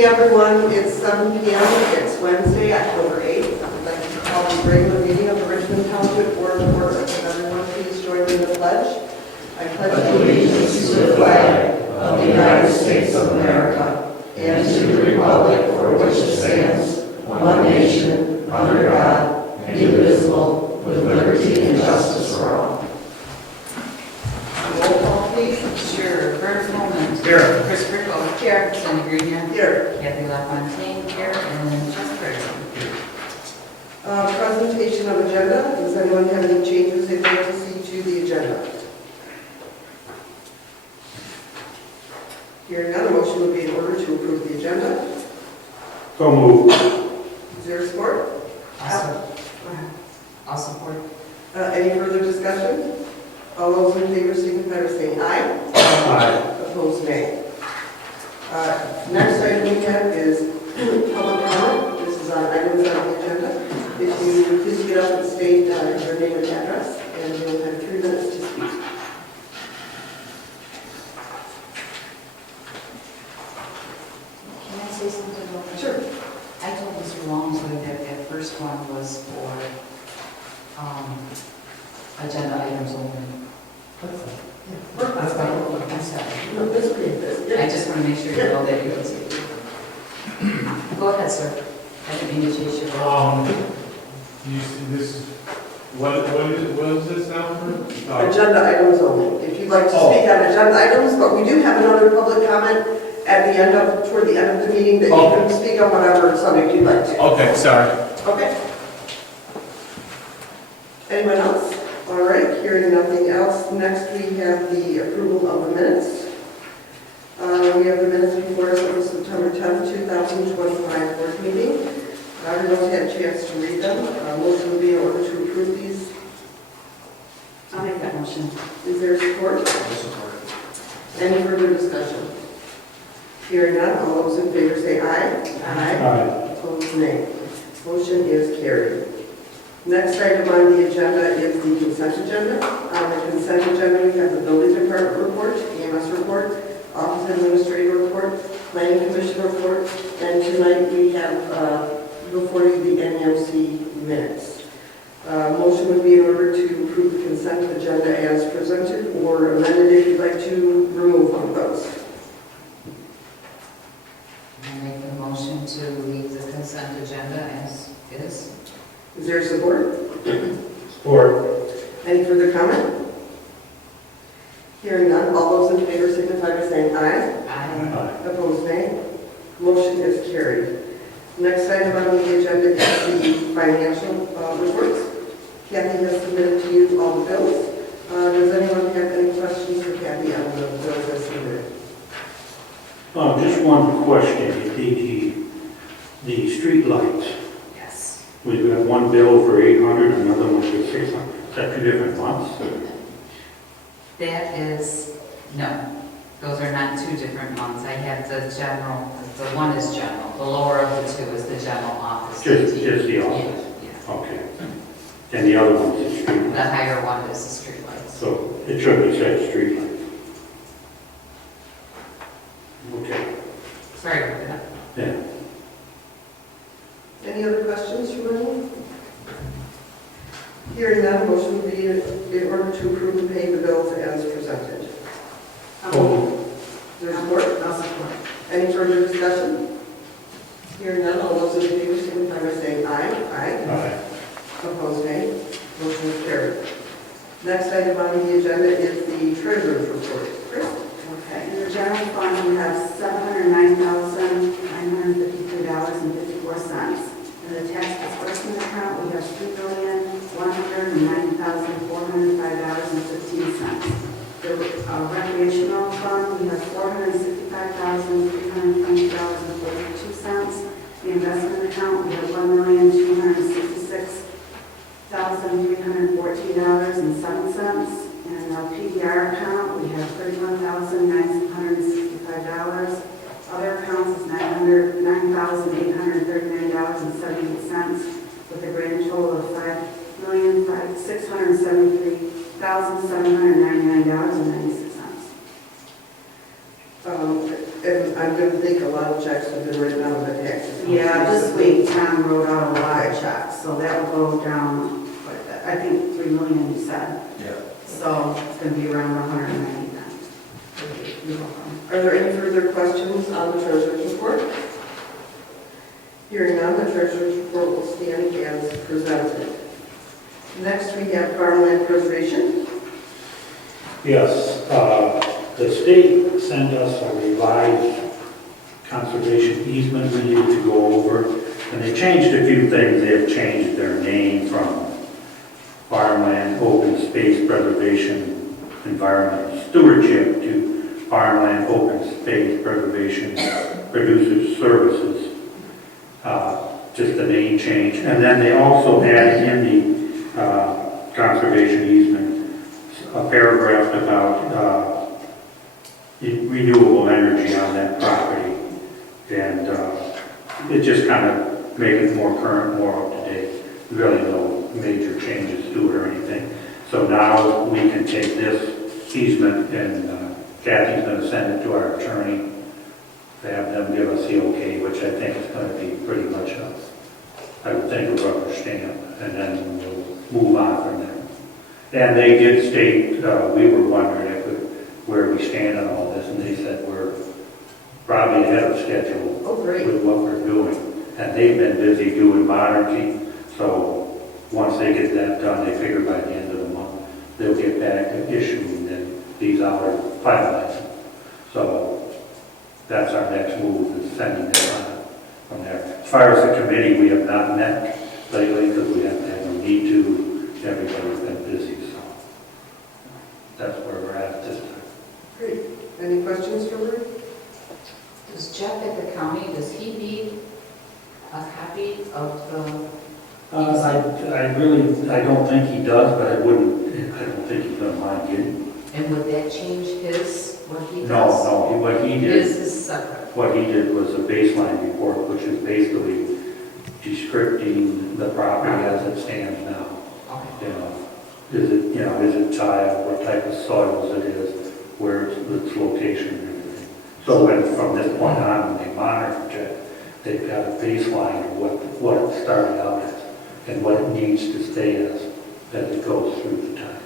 evening, everyone. It's 7 p.m. It's Wednesday, October 8th. I'd like to call the regular meeting of the Richmond Township Board of Order. Can everyone please join me in the pledge? I pledge allegiance to the flag of the United States of America and to the republic for which it stands, one nation, under God, indivisible, with liberty and justice for all. Roll call, please. Sure. Bert Holman. Here. Chris Rico. Here. Cindy Green. Here. Kathy LaFontaine. Here. And Jeff Grayson. Presentation of agenda. Does anyone have any changes they'd like to see to the agenda? Hearing none, a motion would be in order to approve the agenda. So moved. Is there support? I'll support. Any further discussion? All those in favor signify by saying aye. Aye. Opposed, nay. Next item we have is public comment. This is on items on the agenda. If you would please get up and state your name and address, and you'll have 3 minutes to speak. Can I say something about that? Sure. I told Mr. Longsley that that first one was for agenda items only. That's fine. I'm sorry. No, that's great. I just want to make sure you know that you can see. Go ahead, sir. I didn't mean to chase you. You see this, what is this now for? Agenda items only. If you'd like to speak on agenda items, but we do have another public comment at the end of, toward the end of the meeting that you can speak on whatever subject you'd like to. Okay, sorry. Okay. Anyone else? All right, hearing nothing else. Next, we have the approval of the minutes. We have the minutes before us of the September 10th, 2025 board meeting. Everyone's had a chance to read them. Motion would be in order to approve these. I'll make that motion. Is there support? Support. Any further discussion? Hearing none, all those in favor say aye. Aye. Opposed, nay. Motion is carried. Next item on the agenda is the consent agenda. On the consent agenda, we have the building department report, EMS report, office administrator report, planning commission report, and tonight we have before you the NEMC minutes. Motion would be in order to approve the consent agenda as presented, or amended if you'd like to remove one of those. I make the motion to leave the consent agenda as is. Is there support? Support. Any further comment? Hearing none, all those in favor signify by saying aye. Aye. Opposed, nay. Motion is carried. Next item on the agenda is the financial reports. Kathy has submitted to you all the bills. Does anyone have any questions for Kathy on the bills as submitted? Just one question. The street lights. Yes. We've got one bill for 800, another one for 600. Is that 2 different months? That is, no, those are not 2 different ones. I have the general, the one is general, the lower of the 2 is the general office. Just the office? Yeah. Okay. And the other one is the street The lights. higher one is the street lights. So it should be said street lights. Okay. Sorry about that. Yeah. Any other questions from anyone? Hearing none, motion would be in order to approve and pay the bills as presented. Is there support? I'll support. Any further discussion? Hearing none, all those in favor signify by saying aye. Aye. Opposed, nay. Motion is carried. Next item on the agenda is the treasurer's report. Chris? Okay, in the general fund, we have $709,953.54. In the tax disbursement account, we have $3,190,405.15. The recreational fund, we have $465,320.42. The investment account, we have $1,266,314.07. And our PDR account, we have $31,965. Other accounts is $9,839.78, with a grand total of $5,673,799.96. And I'm going to think a lot lot of checks have been written out of the taxes. Yeah, this week Tom wrote out a lot of checks, so that will go down, I think 3 million you said. Yeah. So it's gonna be around 190 then. You're welcome. Are there any further questions on the treasurer's report? Hearing none, the treasurer's report will stand as presented. Next, we have farmland preservation. Yes, the state sent us a revised conservation easement we needed to go over, and they changed a few things. They have changed their name from Farmland Open Space Preservation Environmental Stewardship to Farmland Open Space Preservation Producers Services. Just the name change. And then they also added in the conservation easement a paragraph about renewable energy on that property. And it just kind of made it more current, more up to date. Really no major changes to it or anything. So now we can take this easement and Kathy's going to send it to our attorney to have them give us the okay, which I think is going to be pretty much I would think a rubber stamp, and then we'll move on from there. And they did state, we were wondering where we stand on all this, and they said we're probably ahead of schedule with what we're doing. And they've been busy doing modernity, so once they get that done, they figure by the end of the month, they'll get back to issuing these hours finalized. So that's our next move, is sending it on from there. As far as the committee, we have not met lately because we haven't had no need to. Everybody's been busy, so that's where we're at this time. Great. Any questions for Ruth? Does Jeff at the county, does he need a copy of the? I don't think he does, but I don't think he's going to mind getting. And would that change what he does? No, what he did. His is separate. What he did was a baseline report, which is basically descripting the property as it stands now. Okay. Is it tile, what type of soils it is, where its location and everything. So from this point on, when they monitor it, they've got a baseline of what it started out as and what it needs to stay as it goes through the time.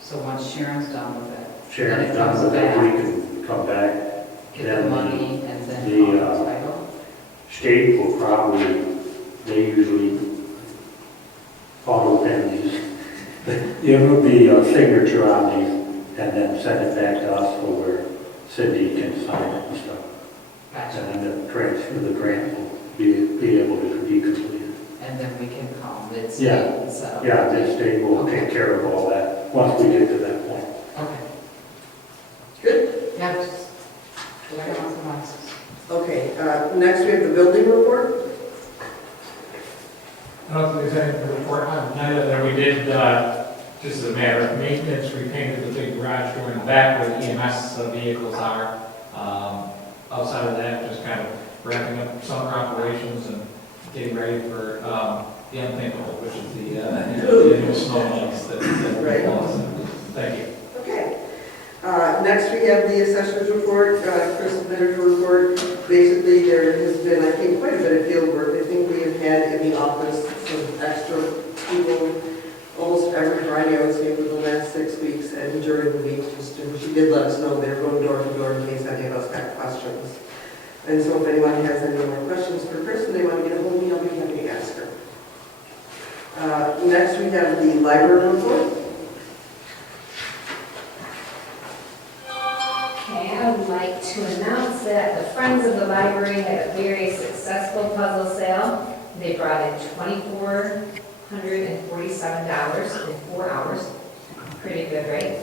So once Sharon's done with it, Sharon's done with it, we can come back. get the money, and then the, on the title? State will probably, they usually auto pen these. It will be a signature on these and then send it back to us so where Cindy can sign it and stuff. Gotcha. And then the grant will be able to be completed. And then we can call mid-state Yeah. and set up. Yeah, the state will Okay. take care of all that once we get to that point. Okay. Good. Yeah, just, I got some boxes. Okay, next we have the building report. I don't think there's anything to report on. Other than we did, just as a matter of maintenance, we painted the big garage door in the back where the EMS vehicles are. Outside of that, just kind of wrapping up summer operations and getting ready for the unthinkable, which is the annual snow months that Right. Thank you. Okay. Next we have the assessor's report, Chris submitted a report. Basically, there has been, I think, quite a bit of field work. I think we have had in the office some extra people almost every Friday, I would say, for the last 6 weeks, and during the week, she did let us know they were going door to door in case any of us got questions. And so if anyone has any more questions for Chris and they want to get a hold of me, I'll be happy to ask her. Next, we have the library report. Okay, I would like to announce that the Friends of the Library had a very successful puzzle sale. They brought in $2,447 in 4 hours. Pretty good, right?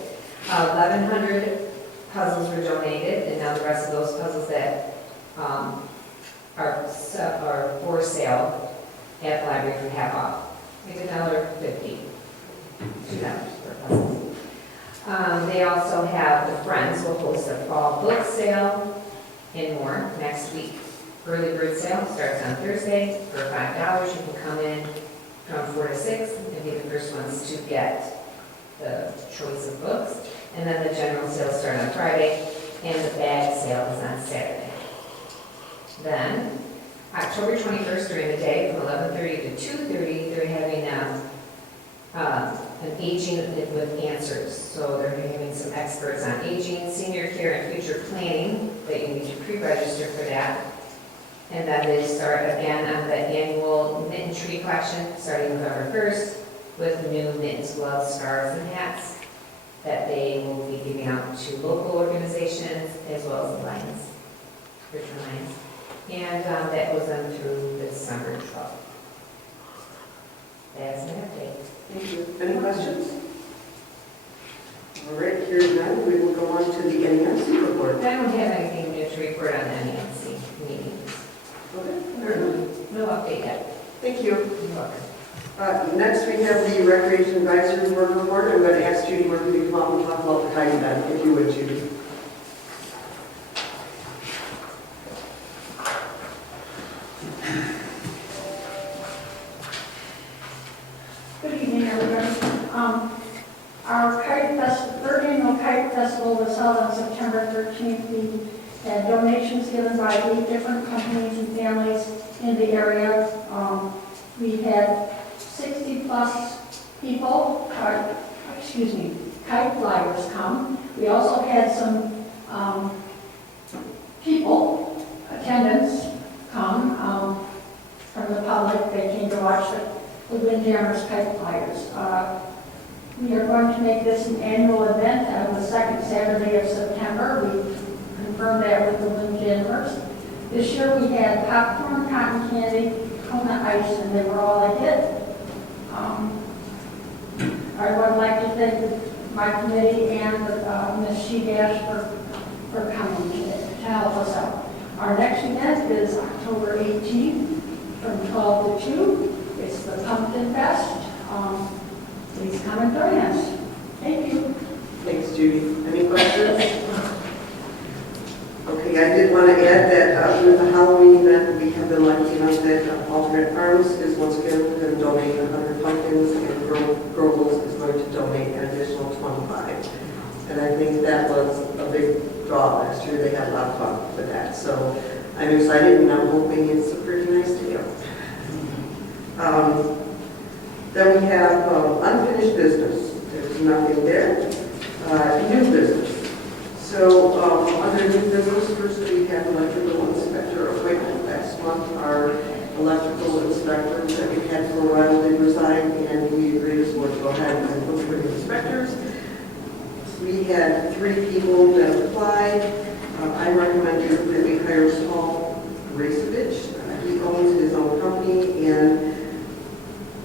1,100 puzzles were donated, and now the rest of those puzzles that are for sale at the library for half off. Like $1.50, $2 per puzzle. They also have the Friends will host a fall book sale and more next week. Early bird sale starts on Thursday for $5. You can come in from 4 to 6 and be the first ones to get the choice of books. And then the general sale starts on Friday, and the bag sale is on Saturday. Then, October 21st during the day from 11:30 to 2:30, they're having an aging with answers. So they're having some experts on aging, senior care, and future planning that you need to pre-register for that. And then they start again on the annual mitten tree collection starting November 1st with new mittens, gloves, scarves, and hats that they will be giving out to local organizations as well as the Lions, Richmond Lions. And that goes on through December 12th. That's my update. Thank you. Any questions? All right, here's none. We will go on to the NEMC report. I don't have anything new to report on the NEMC meetings. Okay, very good. No update yet. Thank you. You're welcome. Next, we have the Recreation Advisory Board report. I'm going to ask Judy Murphy to come up and talk about the kite event, if you would, Judy. Good evening, everybody. Our third annual Kite Festival was held on September 13th. We had donations given by 8 different companies and families in the area. We had 60+ people, kite flyers come. We also had some people, attendants, come from the public. They came to watch the Windjammers Kite Flyers. We are going to make this an annual event on the second Saturday of September. We confirmed that with the Windjammers. This year we had popcorn, cotton candy, coconut ice, and they were all a hit. I would like to thank my committee and Ms. Sheedash for coming to help us out. Our next event is October 18th from 12 to 2. It's the Pumpkin Fest. Please come and join us. Thank you. Thanks, Judy. Any questions? Okay, I did want to add that with the Halloween event, we have been lucky enough that Alternate Farms is once again going to donate 100 pumpkins, and Grobles is going to donate an additional 25. And I think that was a big draw last year. They had a lot of fun with that. So I'm excited, and I'm hoping it's a pretty nice day. Then we have unfinished business. There's nothing there. New business. So under new business, first we have electrical inspector appointment. Last month, our electrical inspectors that we had for a while, they resigned, and we agreed as well to go ahead and look for the inspectors. We had 3 people that applied. I recommend that we hire Saul Racevich. He owns his own company, and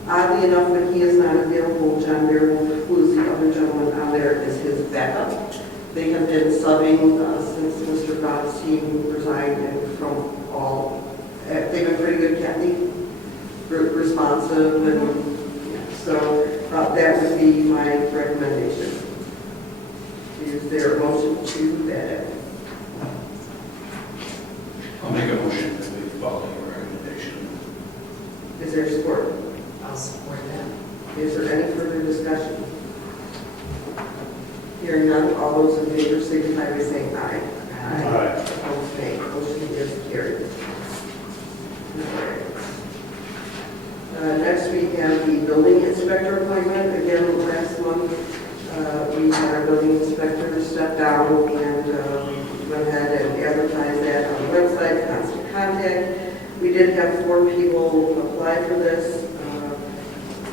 oddly enough, when he is not available, John Bearwolf, who is the other gentleman on there, is his backup. They have been subbing since Mr. Bob's team resigned, and from all, they've been pretty good, Kathy, responsive, and yeah, so that would be my recommendation. Is there a motion to that end? I'll make a motion that we follow your recommendation. Is there support? I'll support that. Is there any further discussion? Hearing none, all those in favor signify by saying aye. Aye. Opposed, nay. Motion is carried. Next, we have the building inspector appointment. Again, last month, we had our building inspector step down, and went ahead and advertised that on the website, constant contact. We did have 4 people apply for this.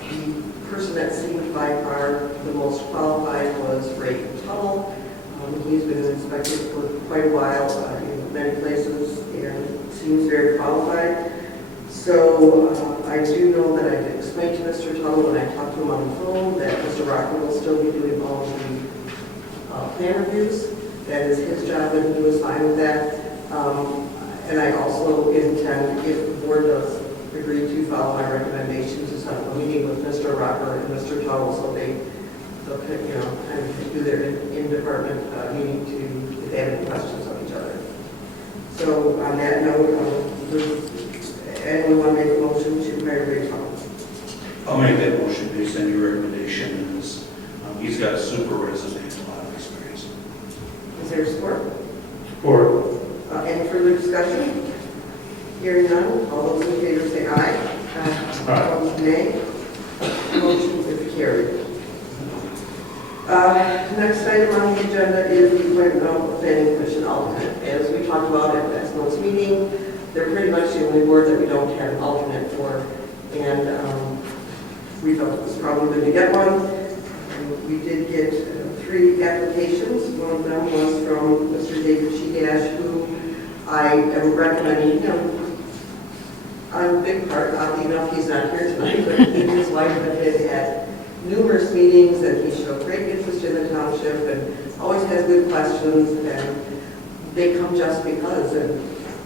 The person that seemed by far the most qualified was Ray Tuttle. He's been an inspector for quite a while in many places and seems very qualified. So I do know that I did explain to Mr. Tuttle when I talked to him on the phone that Mr. Rocker will still be doing all of the plan reviews. That is his job, and he was fine with that. And I also intend, if the board does agree to follow my recommendation, to set up a meeting with Mr. Rocker and Mr. Tuttle so they'll kind of do their in-department meeting to, if they have any questions of each other. So on that note, anyone want to make a motion to hire Ray Tuttle? I'll make that motion based on your recommendation. He's got a super resume and a lot of experience. Is there support? Support. Any further discussion? Opposed, nay. Motion is carried. Next item on the agenda is the appointment of a planning commission alternate. As we talked about at last month's meeting, they're pretty much the only board that we don't have an alternate for. And we thought it was probably good to get one. And we did get 3 applications. One of them was from Mr. David Sheedash, who I am recommending him on a big part. Oddly enough, he's not here tonight, but he and his wife have had numerous meetings, and he showed great interest in the township and always has good questions, and they come just because. And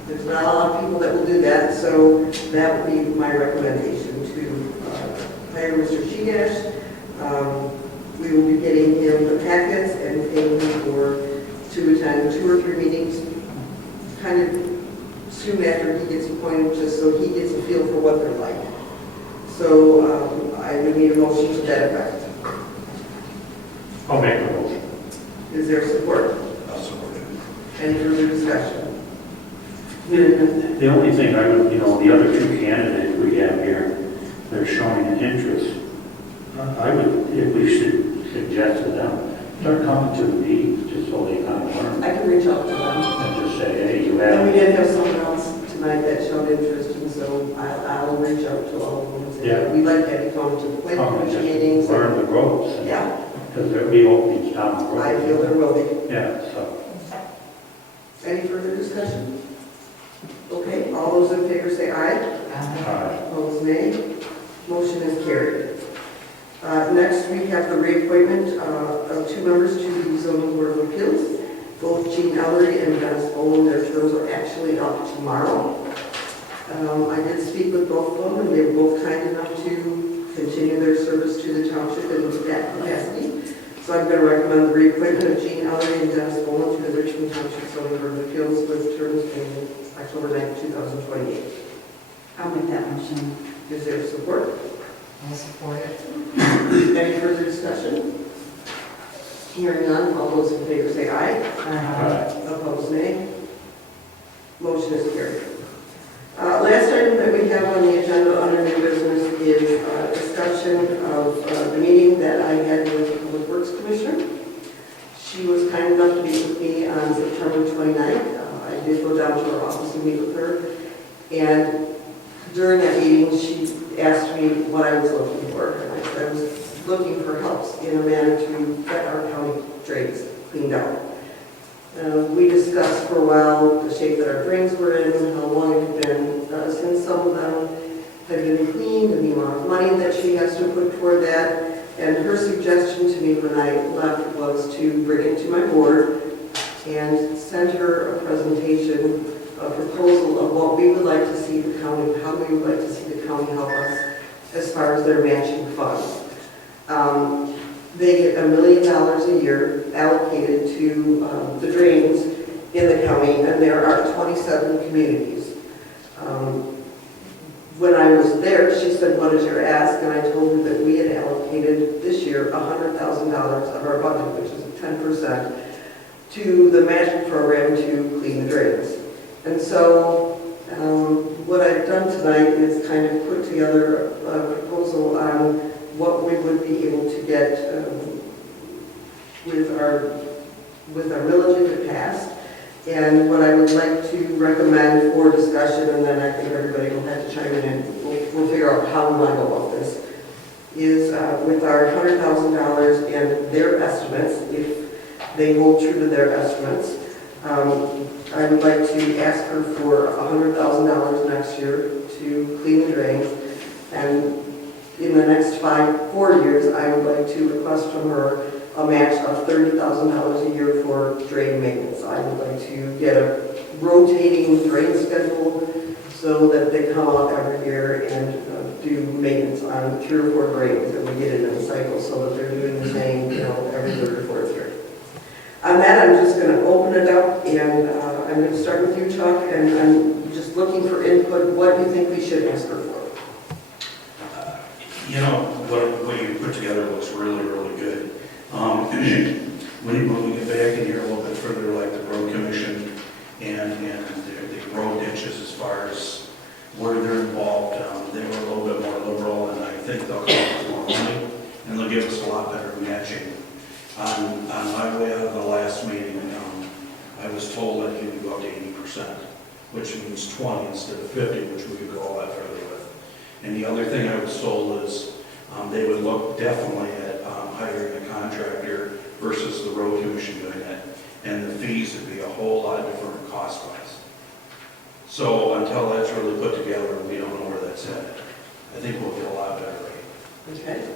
there's not a lot of people that will do that, so that would be my recommendation to hire Mr. Sheedash. We will be getting him the packets and paying him to attend 2 or 3 meetings kind of soon after he gets appointed, just so he gets a feel for what they're like. So I would need a motion to that effect. I'll make the motion. Is there support? I'll support it. Any further discussion? The only thing I would, the other 2 candidates we have here, they're showing an interest. I would, if we should suggest to them, start coming to the meetings just so they kind of learn. I can reach out to them. And just say, hey, you And we have, did have someone else tonight that showed interest, and so I'll reach out to all of them and say, Yeah. we'd like to have you come to the planning come and commission just meetings. learn the ropes. Yeah, Because there'll be openings down the road. I feel there will be. Yeah, so. Any further discussion? Okay, all those in favor say aye. Aye. Opposed, nay. Motion is carried. Next, we have the reappointment of 2 members to the zoning board of appeals. Both Jean Ellery and Dennis Bowen, their terms are actually up tomorrow. I did speak with both of them, and they were both kind enough to continue their service to the township in that capacity. So I'm going to recommend the reappointment of Jean Ellery and Dennis Bowen to the Richmond Township Zoning Board of Appeals with terms ending October 9, 2028. I'll make that motion. Is there support? I support it. Any further discussion? Hearing none, all those in favor say aye. Aye. Opposed, nay. Motion is carried. Last item that we have on the agenda under new business is discussion of the meeting that I had with the Public Works Commissioner. She was kind enough to meet with me on September 29th. I did go down to her office and meet with her, and during that meeting, she asked me what I was looking for. And I said I was looking for helps in a manner to get our county drains cleaned out. We discussed for a while the shape that our drains were in, how long it had been since some of them had been cleaned, and the amount of money that she has to put toward that. And her suggestion to me when I left was to bring it to my board and send her a presentation, a proposal of what we would like to see the county, how we would like to see the county help us as far as their matching funds. They get $1 million a year allocated to the drains in the county, and there are 27 communities. When I was there, she said, what is your ask? And I told her that we had allocated this year $100,000 of our budget, which is 10%, to the matching program to clean the drains. And so what I've done tonight is kind of put together a proposal on what we would be able to get with our millage if it passed, and what I would like to recommend for discussion, and then I think everybody will have to chime in and we'll figure out how we want to go about this, is with our $100,000 and their estimates, if they hold true to their estimates, I would like to ask her for $100,000 next year to clean the drains, and in the next 4 years, I would like to request from her a match of $30,000 a year for drain maintenance. I would like to get a rotating drain schedule so that they come out every year and do maintenance on 3 or 4 drains, and we get it in a cycle so that they're doing the same, every 3rd or 4th year. On that, I'm just going to open it up, and I'm going to start with you, Chuck, and I'm just looking for input. What do you think we should ask her for? What you put together looks really, really good. When we get back in here a little bit further, like the road commission and the road ditches as far as where they're involved, they were a little bit more think they'll come up with more money, and they'll give us a lot better matching. On my way out of the last meeting, I was told that you could go up to 80%, which means 20 instead of 50, which we could go a lot further with. And the other thing I was told is they would look definitely at hiring a contractor versus the road commission doing it, and the fees would be a whole lot different cost-wise. So until that's really put together, we don't know where that's headed. I think we'll get a lot better rate. Okay.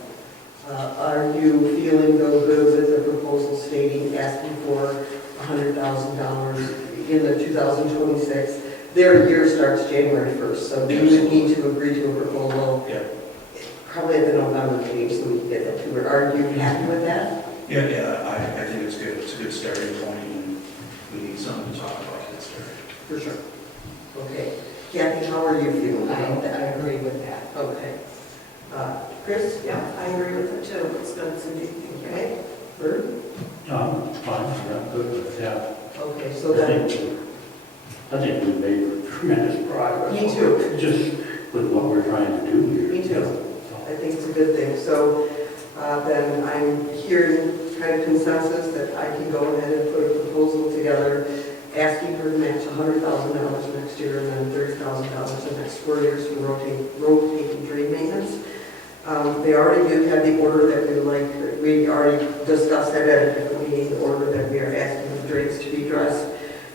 Are you feeling though good with the proposal stating asking for $100,000 in the 2026? Their year starts January 1st, so we would need to agree to a proposal Yeah. probably at the November meeting so we can get that to her. Are you happy with that? Yeah, I think it's good. It's a good starting point, and we need something to talk about to get started. For sure. Okay. Kathy, how are you feeling about that? I agree with that. Okay. Chris? Yeah, I agree with it too. It's good, Cindy. Thank you. Okay. Bert? Fine, I'm good with that. Okay, so then, I think we made tremendous progress. Me too. Just with what we're trying to do here. Me too. I think it's a good thing. So then I'm hearing kind of consensus that I can go ahead and put a proposal together asking her to match $100,000 next year and then $30,000 the next 4 years for rotating drain maintenance. They already do have the order that we like. We already discussed that at a different meeting, the order that we are asking the drains to be addressed.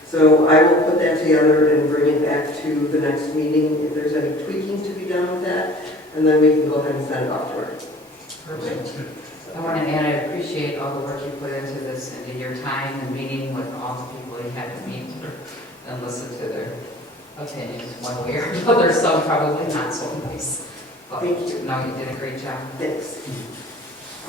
So I will put that together and bring it back to the next meeting if there's any tweaking to be done with that, and then we can go ahead and send it off to her. Perfect. I want to add, I appreciate all the work you put into this, into your time and meeting with all the people you had to meet and listen to their opinions one way or another, some probably not so nice. But Thank you. no, you did a great job. Thanks.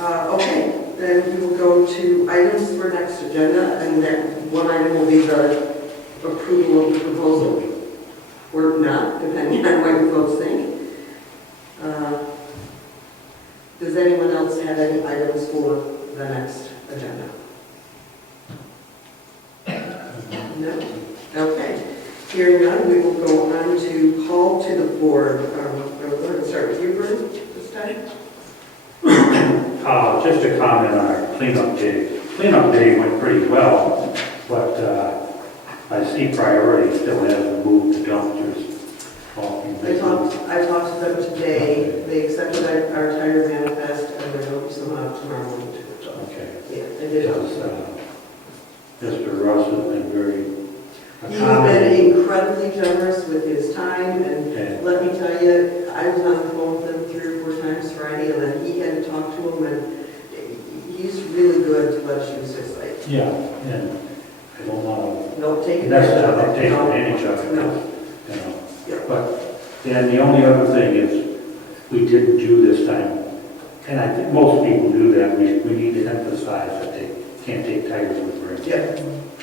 Okay, then we will go to items for next agenda, and that one item will be the approval of the proposal, or not, depending on what you folks think. Does anyone else have any items for the next agenda? No? Okay. Hearing none, we will go on to call to the board. We're going to start with you, Bert, this time. Just to comment on our cleanup day. Cleanup day went pretty well, but I see priority still hasn't moved the dumpsters. I talked to them today. They accepted our tire manifest, and there will be someone out tomorrow morning to do it. Okay. Yeah, they did. Mr. Russ has been very He's accommodating. been incredibly generous with his time, and let me tell you, I was on the phone with him 3 or 4 times Friday, and then he had to talk to him, and he's really good to let us use his site. Yeah, and I don't want No, take to it. necessarily take No. advantage of it, No. you know. Yeah. But then the only other thing is, we didn't do this time, and I think most people do that, we need to emphasize that they can't take tires with bricks. Yeah.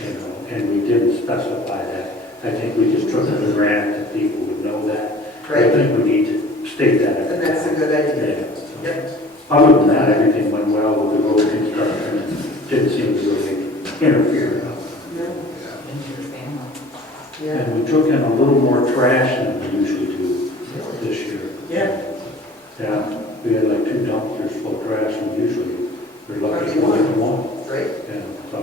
You know, and we didn't specify that. I think we just took it for granted that people would know that. I Right, think we need to state that. and that's a good idea. Yeah, so. Yep. Other than that, everything went well with the road construction, and didn't seem to really interfere. No. And your family. Yeah. And we took in a little more trash than we usually do this year. Yeah. Yeah, we had like 2 dumpsters full of trash, and usually we're lucky to Hardly get one. Right. Yeah, so,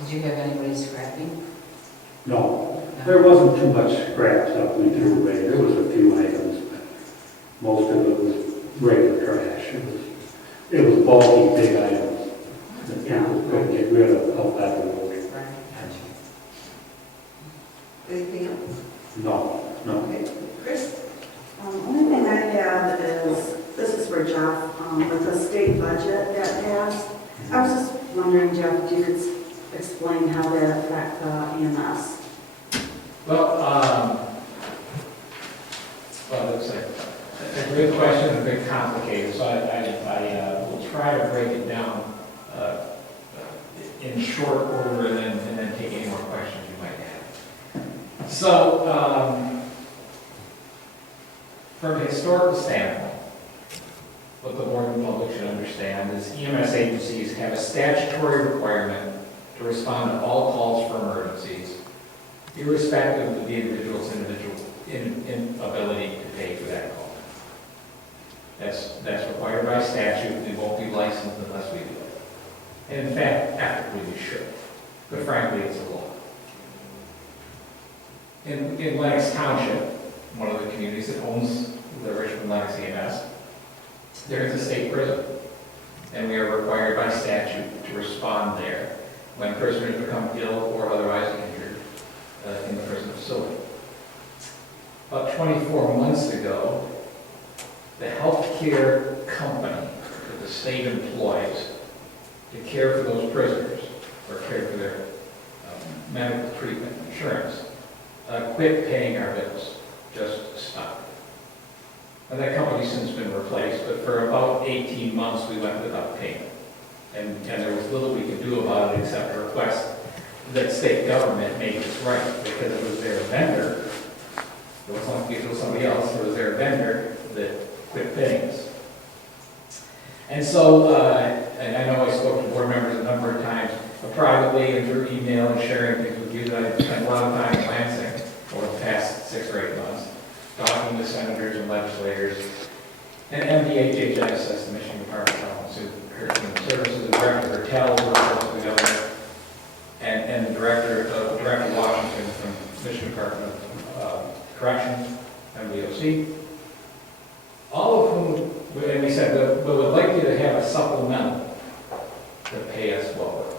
Did you have anybody scrapping? no, there wasn't too much scrap stuff we threw away. There was a few items, but most of it was regular trash. It was bulky, big items that people couldn't get rid of out that road. Right. Anything else? No, no. Okay. Chris? Only thing I have is, this is for Jeff, with the state budget that passed. I was just wondering, Jeff, if you could explain how that affect EMS? Well, it's a great question and a bit complicated, so I will try to break it down in short order and then take any more questions you might have. So, from a historical standpoint, what the board and public should understand is EMS agencies have a statutory requirement to respond to all calls for emergencies, irrespective of the individual's inability to pay for that call. That's what required by statute, we won't be licensed unless we do it. And in fact, ethically we should, but frankly, it's a law. In Lennox Township, one of the communities that owns the Richmond Lennox EMS, there is a state prison, and we are required by statute to respond there when prisoners become ill or otherwise injured in the prison facility. About 24 months ago, the healthcare company that the state employs to care for those prisoners or care for their medical treatment insurance quit paying our bills, just stopped. And that company's since been replaced, but for about 18 months we went without payment. And there was little we could do about it except to request that state government make this right, because it was their vendor, it was somebody else, it was their vendor that quit paying us. And so, and I know I spoke to board members a number of times, privately and through email and sharing things with you, that I spent a lot of time in Lansing over the past 6 or 8 months, talking to senators and legislators, and MDHHS, that's the Michigan Department of Health and Human Services, the Director Hertel, works for the governor, and the Director Washington from Michigan Department of Corrections, MDOC, all of whom, and we said, we would like you to have a supplemental to pay us what we're owed.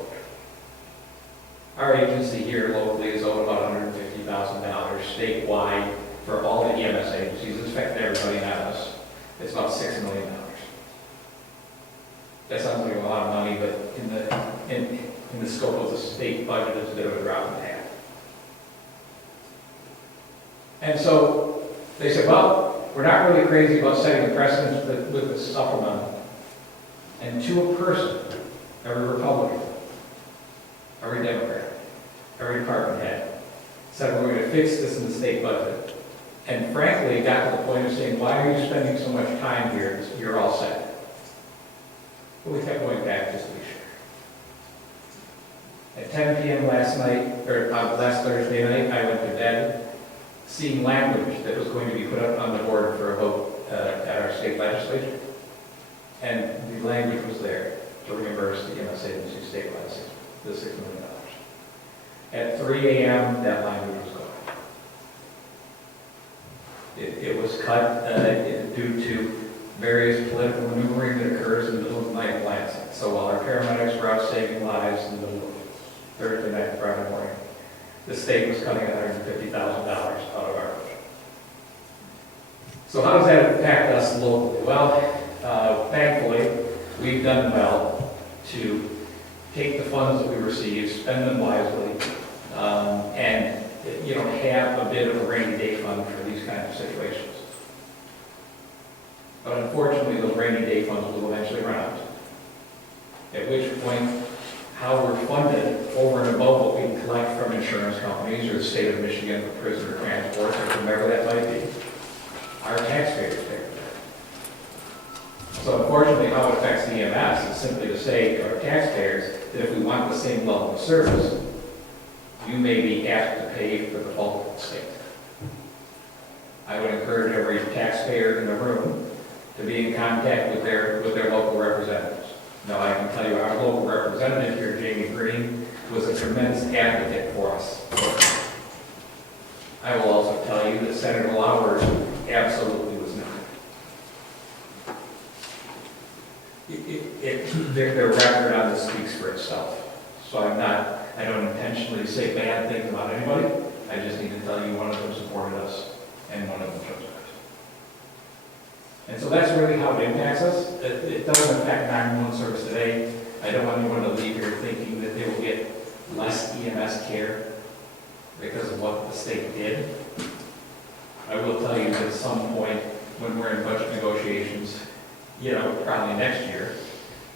Our agency here locally is owed about $150,000 statewide for all the EMS agencies. It's affected everybody, not us. It's about $6 million. That sounds like a lot of money, but in the scope of the state budget, it's a bit of a drop in the hat. And so they said, well, we're not really crazy about setting a precedent with the supplemental. And to a person, every Republican, every Democrat, every department head said we're going to fix this in the state budget. And frankly, got to the point of saying, why are you spending so much time here? You're all set. But we kept going back just to be sure. At 10 p.m. last night, or last Thursday night, I went to bed seeing language that was going to be put up on the board for a vote at our state legislature. And the language was there to reimburse the EMS agency statewide the $6 million. At 3 a.m., that language was gone. It was cut due to various political maneuvering that occurs in the middle of the night in Lansing. So while our paramedics were out saving lives in the middle of Thursday night and Friday morning, the state was cutting $150,000 out of our budget. So how does that impact us locally? Well, thankfully, we've done well to take the funds that we receive, spend them wisely, and have a bit of a rainy day fund for these kinds of situations. But unfortunately, those rainy day funds will eventually run out. At which point, how we're funded over and above what we collect from insurance companies or the state of Michigan for prisoner transport or whomever that might be, our taxpayers pay for that. So unfortunately, how it affects the EMS is simply to say to our taxpayers that if we want the same level of service, you may be asked to pay for the bulk of the state. I would encourage every taxpayer in the room to be in contact with their local representatives. Now, I can tell you our local representative here, Jamie Green, was a tremendous advocate for us. I will also tell you that Senator Lauer absolutely was not. Their record on this speaks for itself. So I don't intentionally say bad things about anybody. I just need to tell you one of them supported us and one of them chose us. And so that's really how it impacts us. It doesn't affect 911 service today. I don't want anyone to leave here thinking that they will get less EMS care because of what the state did. I will tell you that at some point when we're in budget negotiations, probably next year,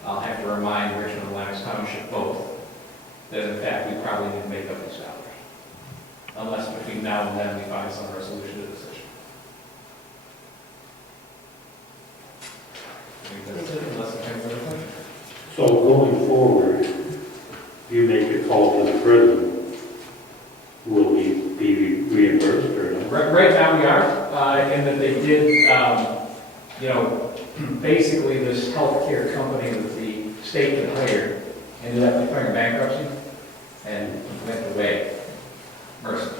I'll have to remind Richmond and Lennox Township both that in fact we probably need to make up these salaries. Unless between now and then we find some resolution to the decision. So going forward, you make a call to the prison, will we be reimbursed or not? Right now we are, in that they did basically this healthcare company that the state had hired ended up declaring bankruptcy and went away mercifully.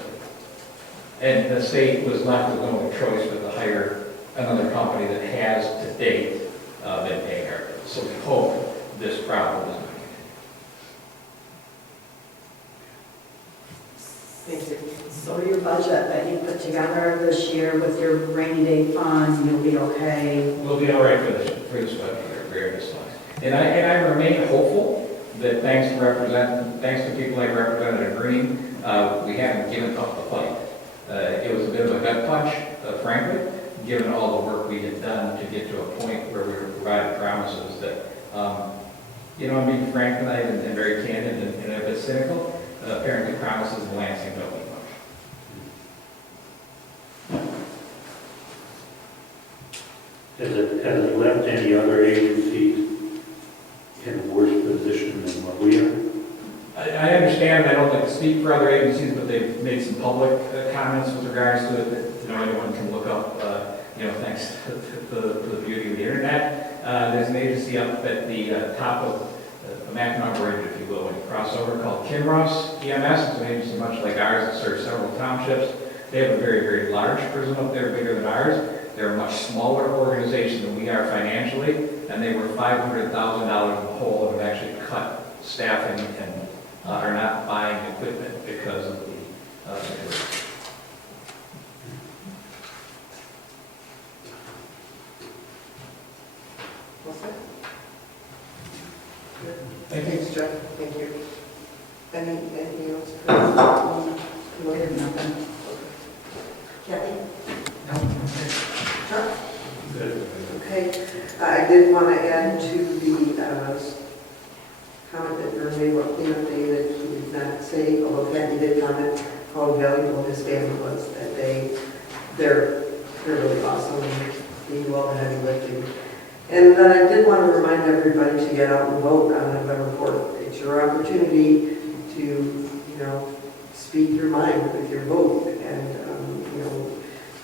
And the state was left with no choice but to hire another company that has to date been paying our bills. So we hope this problem is not going to continue. Thank you. So your budget that you put together this year with your rainy day fund, you'll be okay? We'll be all right for this budget year, various funds. And I remain hopeful that thanks to people like Representative Green, we haven't given up the fight. It was a bit of a gut punch, frankly, given all the work we had done to get to a point where we were providing promises that, I'm being frank tonight and very candid and a bit cynical. Apparently promises in Lansing don't mean much. Has it left any other agencies in a worse position than what we are? I understand, I don't like to speak for other agencies, but they've made some public comments with regards to it that, anyone can look up, thanks to the beauty of the internet. There's an agency up at the top of the Mackinac Bridge, if you will, when you cross over, called Kinross EMS. It's an agency much like ours that serves several townships. They have a very, very large prison up there, bigger than ours. They're a much smaller organization than we are financially, and they were $500,000 in the hole and have actually cut staffing and are not buying equipment because of the situation. What's that? Good. Thank you. Thanks, Jeff. Thank you. Anything else? We have nothing. Kathy? No, okay. Chuck? Good. Okay. I did want to add to the comment that Vern made about cleanup day, that he did not say, although Kathy did comment, how valuable his family was that day. They're really awesome, and they do all the heavy lifting. And then I did want to remind everybody to get out and vote on November 4th. It's your opportunity to, speak your mind with your vote. And,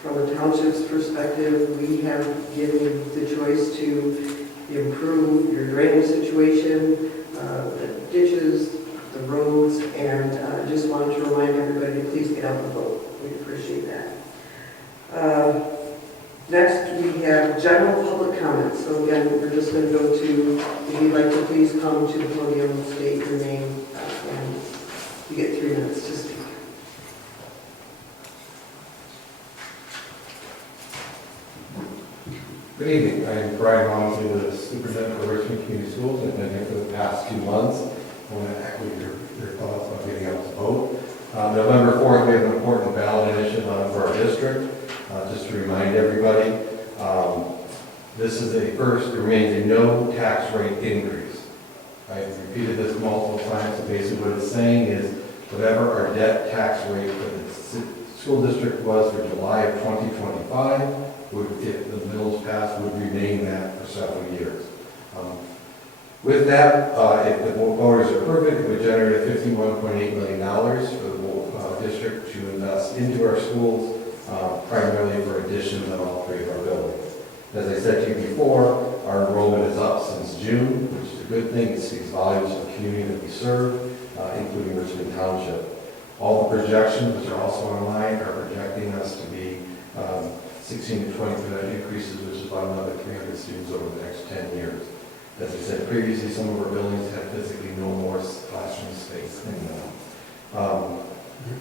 from the township's perspective, we have given you the choice to improve your drainage situation, the ditches, the roads, and just wanted to remind everybody to please get out and vote. We appreciate that. Next, we have general public comments. So again, we're just going to go to, if you'd like to please come to the podium, state your name, and you get 3 minutes to speak. Good evening. I'm Brian Romsey, the superintendent for Richmond Community Schools. I've been here for the past 2 months. I want to echo your thoughts about getting out to vote. November 4th, we have an important ballot initiative on for our district. Just to remind everybody, this is a first, there remains a no tax rate increase. I've repeated this multiple times, so basically what it's saying is whatever our debt tax rate for the school district was for July of 2025, if the bills passed, would remain that for several years. With that, if the voters approve it, it would generate $51.8 million for the district to invest into our schools, primarily for additions on all 3 of our buildings. As I said to you before, our enrollment is up since June, which is a good thing. It speaks volumes of the community that we serve, including Richmond Township. All the projections, which are also online, are projecting us to be 16 to 20% increases, which is about another 300 students over the next 10 years. As I said previously, some of our buildings have physically no more classroom space in them.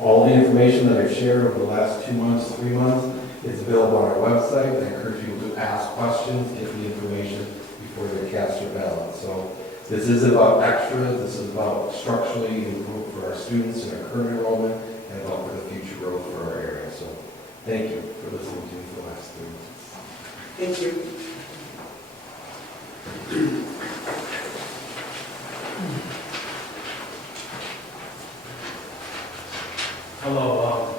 All the information that I've shared over the last 2 months, 3 months, is available on our website. I encourage people to ask questions, get the information before they cast their ballot. So this is about extras, this is about structurally improve for our students and our current enrollment, and about for the future growth for our area. So thank you for listening to me for the last 3 months. Thank you. Hello,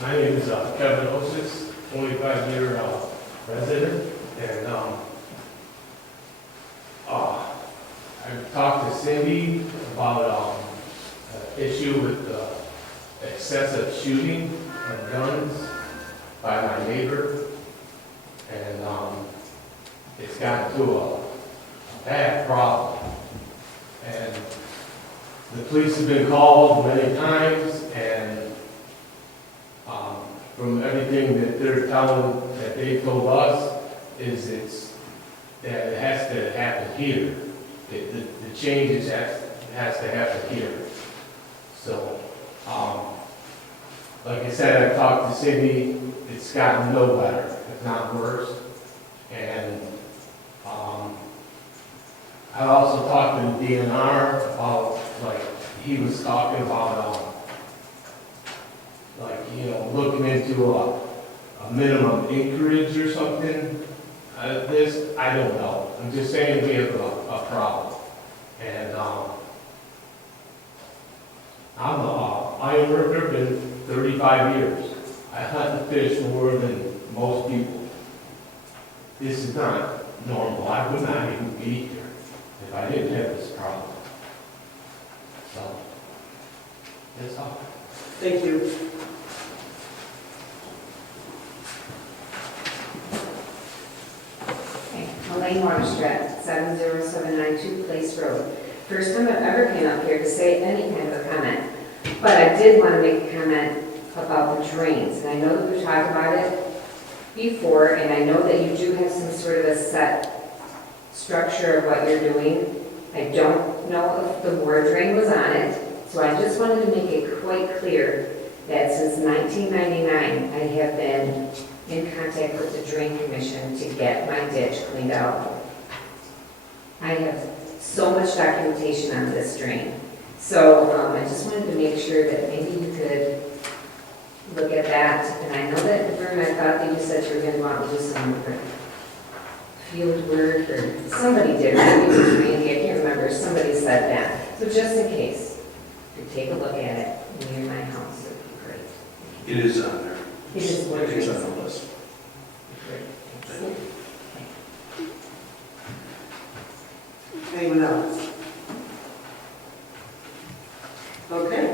my name is Kevin Osis, 25-year resident, and I've talked to Cindy about an issue with excessive shooting of guns by my neighbor, and it's gotten to a bad problem. And the police have been called many times, and from everything that they're telling, that they told us, is that it has to happen here. The changes has to happen here. So, like I said, I talked to Cindy, it's gotten no better, if not worse. And I also talked to the DNR about, like, he was talking about, like, you know, looking into a minimum acreage or something. This, I don't know. I'm just saying we have a problem. And I'm a iron worker, been 35 years. I hunt and fish more than most people. This is not normal. I would not even be here if I didn't have this problem. So, that's all. Thank you. Elaine Waterstrat, 70792 Place Road. First time I've ever came up here to say any kind of a comment, but I did want to make a comment about the drains. And I know that we've talked about it before, and I know that you do have some sort of a set structure of what you're doing. I don't know if the water drain was on it, so I just wanted to make it quite clear that since 1999, I have been in contact with the Drain Commission to get my ditch cleaned out. I have so much documentation on this drain. So I just wanted to make sure that maybe you could look at that. And I know that, Vern, I thought that you said you were going to go out and do some field work, or somebody did, maybe it was Randy, I can't remember, somebody said that. So just in case, if you take a look at it near my house, it would be great. It is on there. It is what it It's is. on the list. Great. Anyone else? Okay.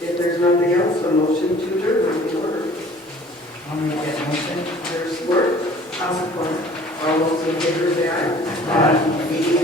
If there's nothing else, a motion to adjourn will be ordered. I'll make that motion. There's support. I'll support. All those in favor say aye. Aye. Meeting